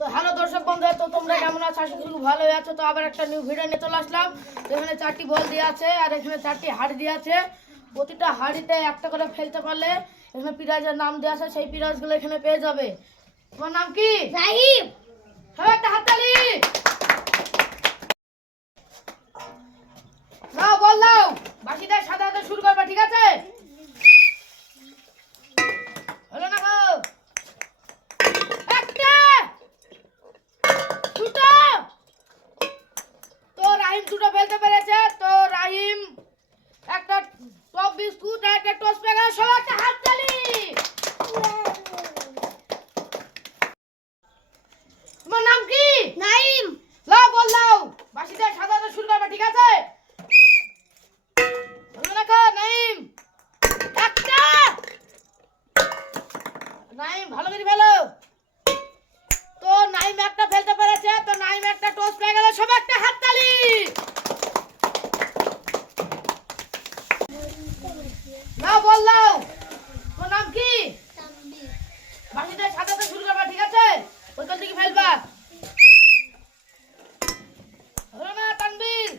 তো হ্যালো দর্শক বন্ধুরা তো তোমরা কেমন আছো? আশা করি ভালো আছো। তো আবার একটা নিউ ভিডিও নিয়ে চলে আসলাম। এখানে চারটি বল দিয়ে আছে আর এখানে চারটি হাড়ি দিয়ে আছে। প্রতিটা হাড়িতে একটা করে ফেলতে পারলে এখানে পিরাজের নাম দেওয়া আছে। সেই পিরাজগুলো এখানে পেয়ে যাবে। তোমার নাম কি? রাহিম সবাই একটা হাততালি নাও বল নাও বাকিদের সাথে সাথে শুরু করবে ঠিক আছে হলো না গো একটা দুটো তো রাহিম দুটো ফেলতে পেরেছে তো রাহিম একটা টপ বিস্কুট আর একটা টোস্ট পেয়ে গেল সবাই একটা হাততালি তোমার নাম কি? নাইম। লাও বল লাও বাসিতে সাদা সাদা শুরু করবে ঠিক আছে? নাইম। একটা। নাইম ভালো করে ফেলো। তো নাইম একটা ফেলতে পেরেছে তো নাইম একটা টোস্ট পেয়ে গেল সব একটা হাততালি লাও বল লাও তোর নাম কি বাসিতে সাদা সাদা শুরু করবে ঠিক আছে ওইখান থেকে ফেলবা হলো না তানবীর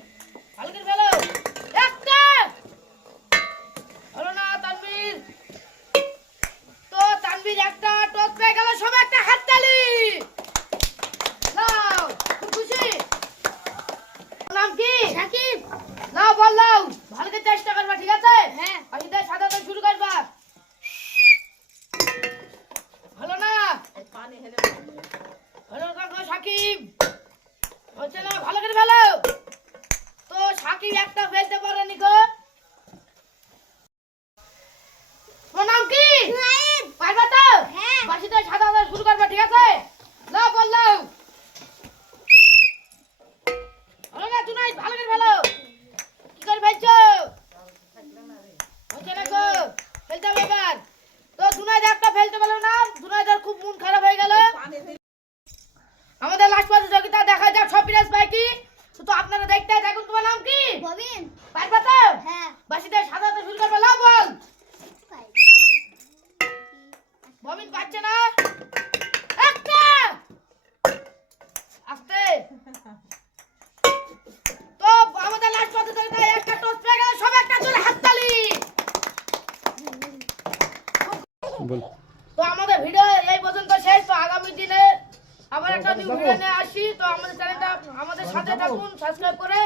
ভালো করে ফেলো একটা হলো না তানবীর তো তানবীর একটা টস পেয়ে গেল সব একটা হাততালি নাও খুব খুশি তোর নাম কি সাকিব নাও বল নাও ভালো করে চেষ্টা করবা ঠিক আছে হ্যাঁ বাকিতে সাদাতে শুরু করবা হলো না হলো কাকু সাকিব হচ্ছে না ভালো করে ভালো তো সাকিব একটা ফেলতে পারেনি গো তোমার নাম কি নাইম পারবা তো হ্যাঁ। বাসিতে সাদা সাদা শুরু করবা ঠিক আছে নাও বল নাও হলো না তুই নাই ভালো করে ফেলো কি করে ফেলছো হচ্ছে না গো ফেলতে হবে এবার তো দুনাইদা একটা ফেলতে পারল না দুনাইদার খুব মন খারাপ হয়ে গেল আমাদের লাস্ট প্রতিযোগিতা দেখা যাক সব প্রাইজ পাই কি তো আপনারা দেখতে থাকুন তোমার নাম কি ববিন পারবা তো হ্যাঁ বাসিতে সাদাতে শুরু বল। বমিন পাচ্ছে না? একটা! আস্তে। তো আমাদের লাস্ট প্রতিযোগিতায় একটা টস পেয়ে গেল সব একটা জোরে হাততালি। তো আমাদের ভিডিও এই পর্যন্ত শেষ তো আগামী দিনে আবার একটা নিউ ভিডিও নিয়ে আসি। তো আমাদের চ্যানেলটা আমাদের সাথে থাকুন সাবস্ক্রাইব করে।